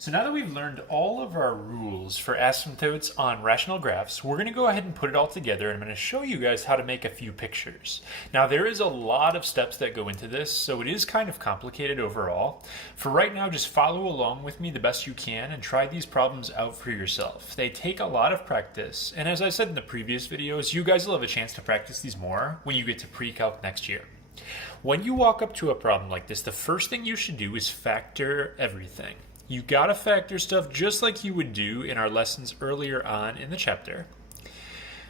So now that we've learned all of our rules for asymptotes on rational graphs, we're going to go ahead and put it all together, and I'm going to show you guys how to make a few pictures. Now there is a lot of steps that go into this, so it is kind of complicated overall. For right now, just follow along with me the best you can and try these problems out for yourself. They take a lot of practice, and as I said in the previous videos, you guys will have a chance to practice these more when you get to pre-calc next year. When you walk up to a problem like this, the first thing you should do is factor everything. You gotta factor stuff just like you would do in our lessons earlier on in the chapter.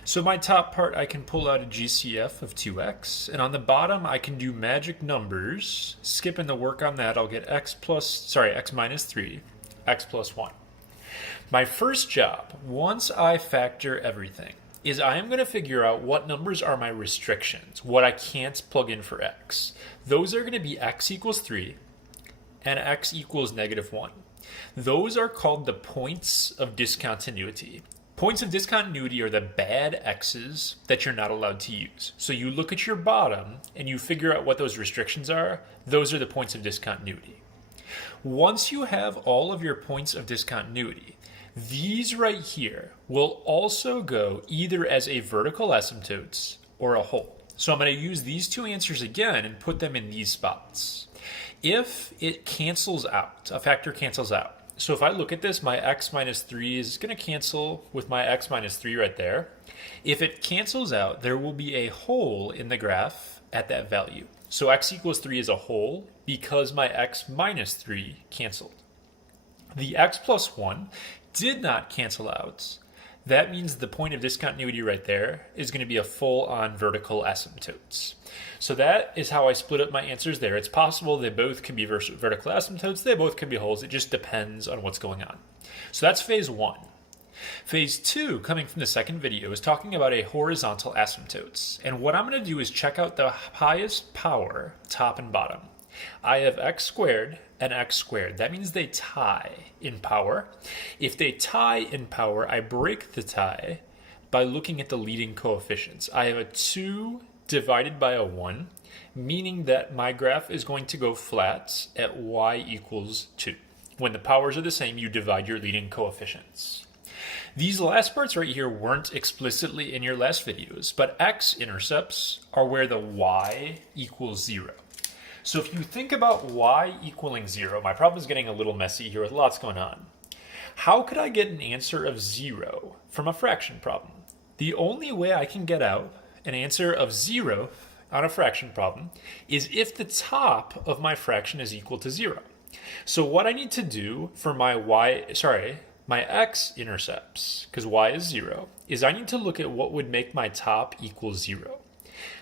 So my top part, I can pull out a GCF of 2x, and on the bottom I can do magic numbers. Skipping the work on that, I'll get x minus 3, x plus 1. My first job, once I factor everything, is I am going to figure out what numbers are my restrictions, what I can't plug in for x. Those are going to be x equals 3 and x equals negative 1. Those are called the points of discontinuity. Points of discontinuity are the bad x's that you're not allowed to use. So you look at your bottom and you figure out what those restrictions are. Those are the points of discontinuity. Once you have all of your points of discontinuity, these right here will also go either as a vertical asymptotes or a hole. So I'm going to use these two answers again and put them in these spots. If it cancels out, a factor cancels out. So if I look at this, my x minus 3 is going to cancel with my x minus 3 right there. If it cancels out, there will be a hole in the graph at that value. So x equals 3 is a hole because my x minus 3 canceled. The x plus 1 did not cancel out. That means the point of discontinuity right there is going to be a full-on vertical asymptotes. So that is how I split up my answers there. It's possible they both can be vertical asymptotes, they both can be holes. It just depends on what's going on. So that's phase 1. Phase 2, coming from the second video, is talking about a horizontal asymptotes. And what I'm going to do is check out the highest power, top and bottom. I have x squared and x squared. That means they tie in power. If they tie in power, I break the tie by looking at the leading coefficients. I have a 2 divided by a 1, meaning that my graph is going to go flat at y equals 2. When the powers are the same, you divide your leading coefficients. These last parts right here weren't explicitly in your last videos, but x-intercepts are where the y equals 0. So if you think about y equaling 0, my problem is getting a little messy here with lots going on. How could I get an answer of 0 from a fraction problem? The only way I can get out an answer of 0 on a fraction problem is if the top of my fraction is equal to 0. So what I need to do for my my x-intercepts, because y is 0, is I need to look at what would make my top equal 0.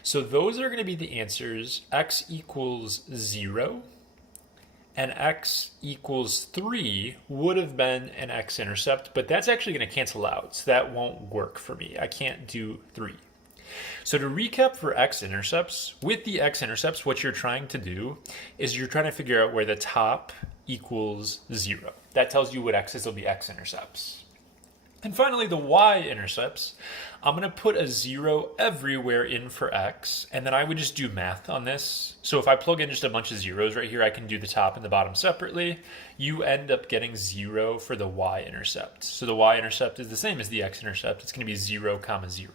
So those are going to be the answers. X equals 0 and x equals 3 would have been an x-intercept, but that's actually going to cancel out, so that won't work for me. I can't do 3. So to recap for x-intercepts, with the x-intercepts, what you're trying to do is you're trying to figure out where the top equals 0. That tells you what x's will be x-intercepts. And finally, the y-intercepts, I'm going to put a 0 everywhere in for x, and then I would just do math on this. So if I plug in just a bunch of zeros right here, I can do the top and the bottom separately. You end up getting 0 for the y-intercept. So the y-intercept is the same as the x-intercept. It's going to be 0, 0.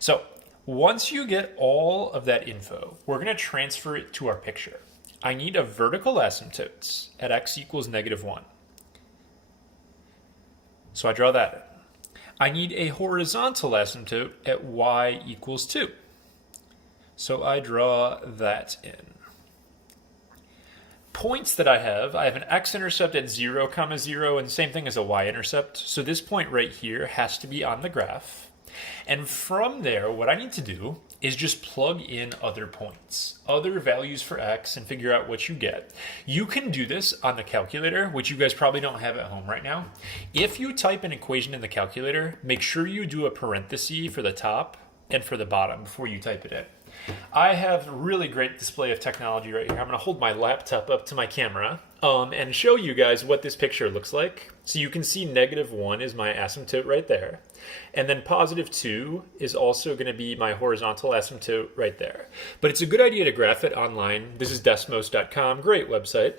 So once you get all of that info, we're going to transfer it to our picture. I need a vertical asymptotes at x equals negative 1. So I draw that in. I need a horizontal asymptote at y equals 2. So I draw that in. Points that I have an x-intercept at 0, 0, and same thing as a y-intercept. So this point right here has to be on the graph. And from there, what I need to do is just plug in other points, other values for x, and figure out what you get. You can do this on the calculator, which you guys probably don't have at home right now. If you type an equation in the calculator, make sure you do a parenthesis for the top and for the bottom before you type it in. I have a really great display of technology right here. I'm going to hold my laptop up to my camera. and show you guys what this picture looks like. So you can see -1 is my asymptote right there. And then +2 is also going to be my horizontal asymptote right there. But it's a good idea to graph it online. This is desmos.com, great website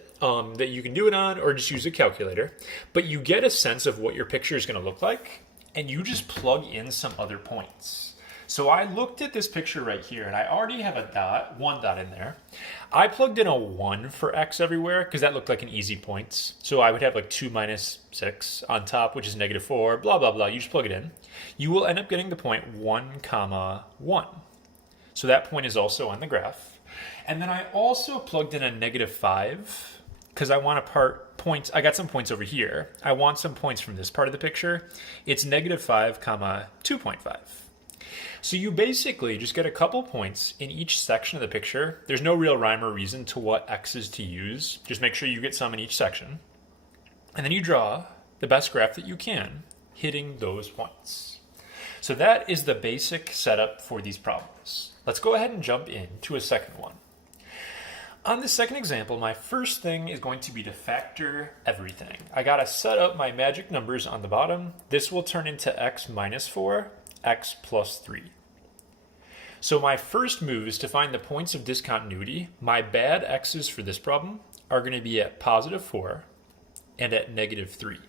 that you can do it on, or just use a calculator. But you get a sense of what your picture is going to look like, and you just plug in some other points. So I looked at this picture right here, and I already have one dot in there. I plugged in a 1 for x everywhere because that looked like an easy points. So I would have like 2 minus 6 on top, which is -4, blah, blah, blah. You just plug it in. You will end up getting the point 1, 1. So that point is also on the graph. And then I also plugged in a -5 because I want points. I got some points over here. I want some points from this part of the picture. It's -5, 2.5. So you basically just get a couple points in each section of the picture. There's no real rhyme or reason to what x's to use. Just make sure you get some in each section. And then you draw the best graph that you can, hitting those points. So that is the basic setup for these problems. Let's go ahead and jump into a second one. On this second example, my first thing is going to be to factor everything. I gotta set up my magic numbers on the bottom. This will turn into x minus 4, x plus 3. So my first move is to find the points of discontinuity. My bad x's for this problem are going to be at +4 and at -3.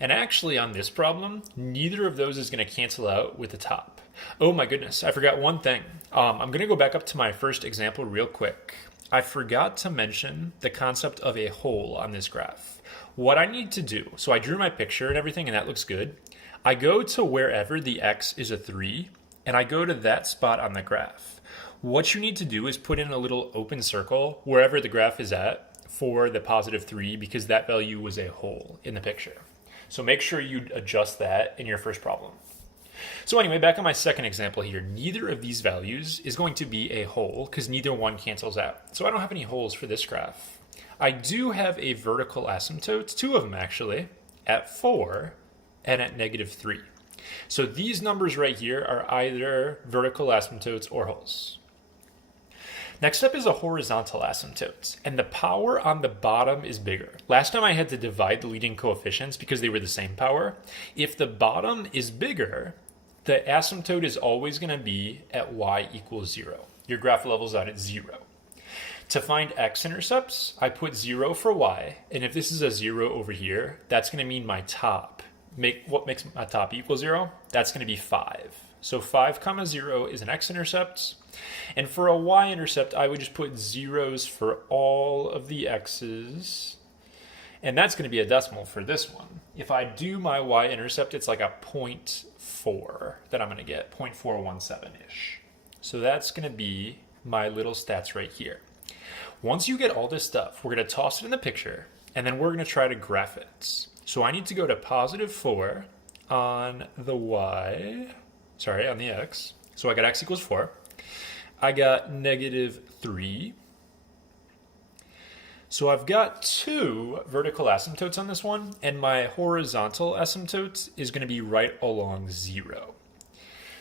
And actually on this problem, neither of those is going to cancel out with the top. Oh my goodness, I forgot one thing. I'm going to go back up to my first example real quick. I forgot to mention the concept of a hole on this graph. What I need to do, so I drew my picture and everything, and that looks good. I go to wherever the x is a 3, and I go to that spot on the graph. What you need to do is put in a little open circle wherever the graph is at for the +3, because that value was a hole in the picture. So make sure you adjust that in your first problem. So anyway, back on my second example here, neither of these values is going to be a hole because neither one cancels out. So I don't have any holes for this graph. I do have a vertical asymptote, 2 of them actually, at 4 and at -3. So these numbers right here are either vertical asymptotes or holes. Next up is a horizontal asymptote, and the power on the bottom is bigger. Last time I had to divide the leading coefficients because they were the same power. If the bottom is bigger, the asymptote is always going to be at y equals 0. Your graph levels out at 0. To find x-intercepts, I put 0 for y, and if this is a 0 over here, that's going to mean my top. What makes my top equal 0? That's going to be 5. So 5, 0 is an x-intercept. And for a y-intercept, I would just put zeros for all of the x's. And that's going to be a decimal for this one. If I do my y-intercept, it's like a 0.4 that I'm going to get, 0.417-ish. So that's going to be my little stats right here. Once you get all this stuff, we're going to toss it in the picture, and then we're going to try to graph it. So I need to go to +4 on the on the x. So I got x equals 4. I got -3. So I've got 2 vertical asymptotes on this one, and my horizontal asymptote is going to be right along 0.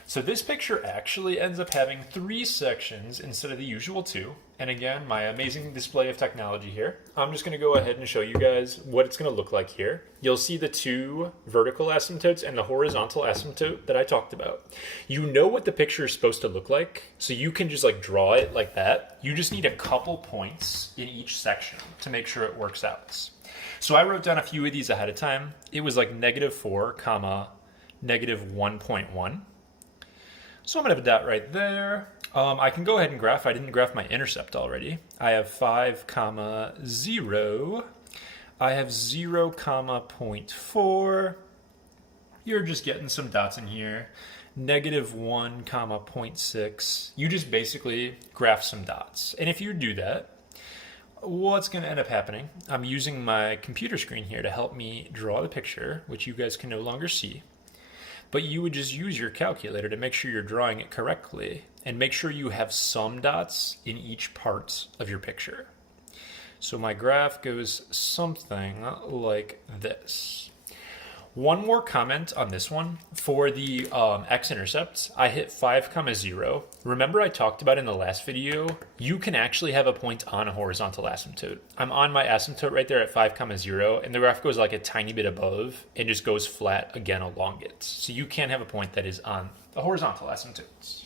So this picture actually ends up having 3 sections instead of the usual 2. And again, my amazing display of technology here. I'm just going to go ahead and show you guys what it's going to look like here. You'll see the 2 vertical asymptotes and the horizontal asymptote that I talked about. You know what the picture is supposed to look like, so you can just like draw it like that. You just need a couple points in each section to make sure it works out. So I wrote down a few of these ahead of time. It was like -4, -1.1. So I'm going to have a dot right there. I can go ahead and graph. I didn't graph my intercept already. I have 5, 0. I have 0, 0.4. You're just getting some dots in here. -1, 0.6. You just basically graph some dots. And if you do that, what's going to end up happening? I'm using my computer screen here to help me draw the picture, which you guys can no longer see. But you would just use your calculator to make sure you're drawing it correctly and make sure you have some dots in each part of your picture. So my graph goes something like this. One more comment on this one. For the X-Intercepts, I hit 5, 0. Remember I talked about in the last video, you can actually have a point on a horizontal asymptote. I'm on my asymptote right there at 5, 0, and the graph goes like a tiny bit above and just goes flat again along it. So you can have a point that is on the horizontal asymptotes.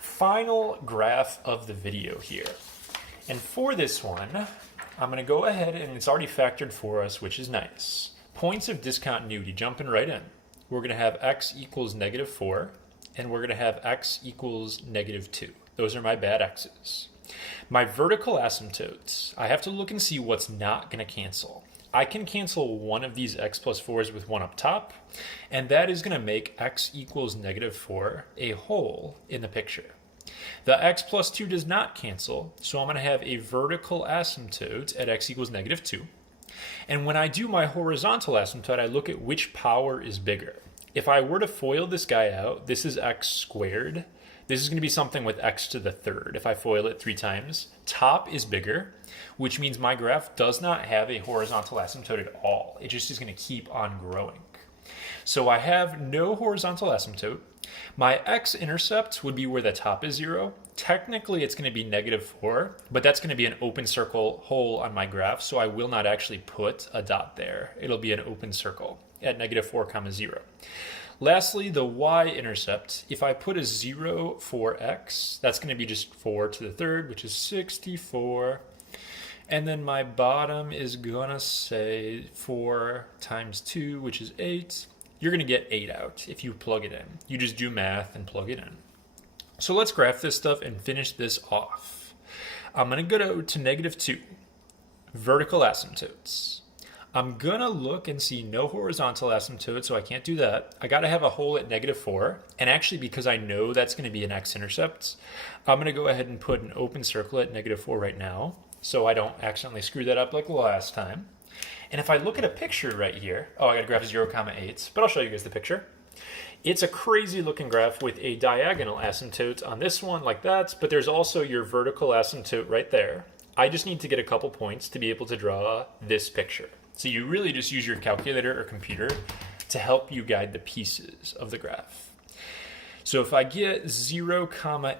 Final graph of the video here. And for this one, I'm going to go ahead, and it's already factored for us, which is nice. Points of discontinuity, jumping right in. We're going to have x equals -4, and we're going to have x equals -2. Those are my bad x's. My vertical asymptotes, I have to look and see what's not going to cancel. I can cancel one of these x plus 4s with one up top, and that is going to make x equals -4 a hole in the picture. The x plus 2 does not cancel, so I'm going to have a vertical asymptote at x equals -2. And when I do my horizontal asymptote, I look at which power is bigger. If I were to FOIL this guy out, this is x squared. This is going to be something with x to the third. If I FOIL it 3 times, top is bigger, which means my graph does not have a horizontal asymptote at all. It just is going to keep on growing. So I have no horizontal asymptote. My x-intercept would be where the top is 0. Technically, it's going to be -4, but that's going to be an open circle hole on my graph, so I will not actually put a dot there. It'll be an open circle at -4, 0. Lastly, the y-intercept. If I put a 0 for x, that's going to be just 4 to the third, which is 64. And then my bottom is going to say 4 times 2, which is 8. You're going to get 8 out if you plug it in. You just do math and plug it in. So let's graph this stuff and finish this off. I'm going to go to -2, vertical asymptotes. I'm going to look and see no horizontal asymptote, so I can't do that. I got to have a hole at -4, and actually because I know that's going to be an x-intercept, I'm going to go ahead and put an open circle at -4 right now, so I don't accidentally screw that up like the last time. And if I look at a picture right here, I got to graph 0, 8, but I'll show you guys the picture. It's a crazy looking graph with a diagonal asymptote on this one like that, but there's also your vertical asymptote right there. I just need to get a couple points to be able to draw this picture. So you really just use your calculator or computer to help you guide the pieces of the graph. So if I get 0,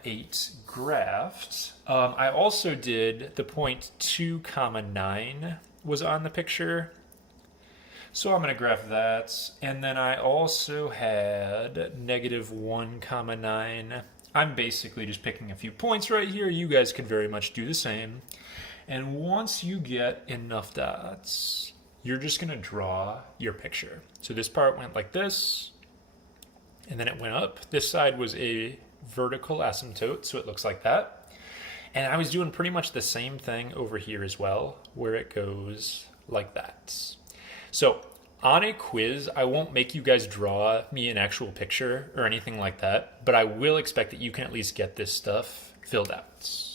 8 graphed, I also did the point 2, 9 was on the picture. So I'm going to graph that. And then I also had -1, 9. I'm basically just picking a few points right here. You guys could very much do the same. And once you get enough dots, you're just going to draw your picture. So this part went like this, and then it went up. This side was a vertical asymptote, so it looks like that. And I was doing pretty much the same thing over here as well, where it goes like that. So on a quiz, I won't make you guys draw me an actual picture or anything like that, but I will expect that you can at least get this stuff filled out.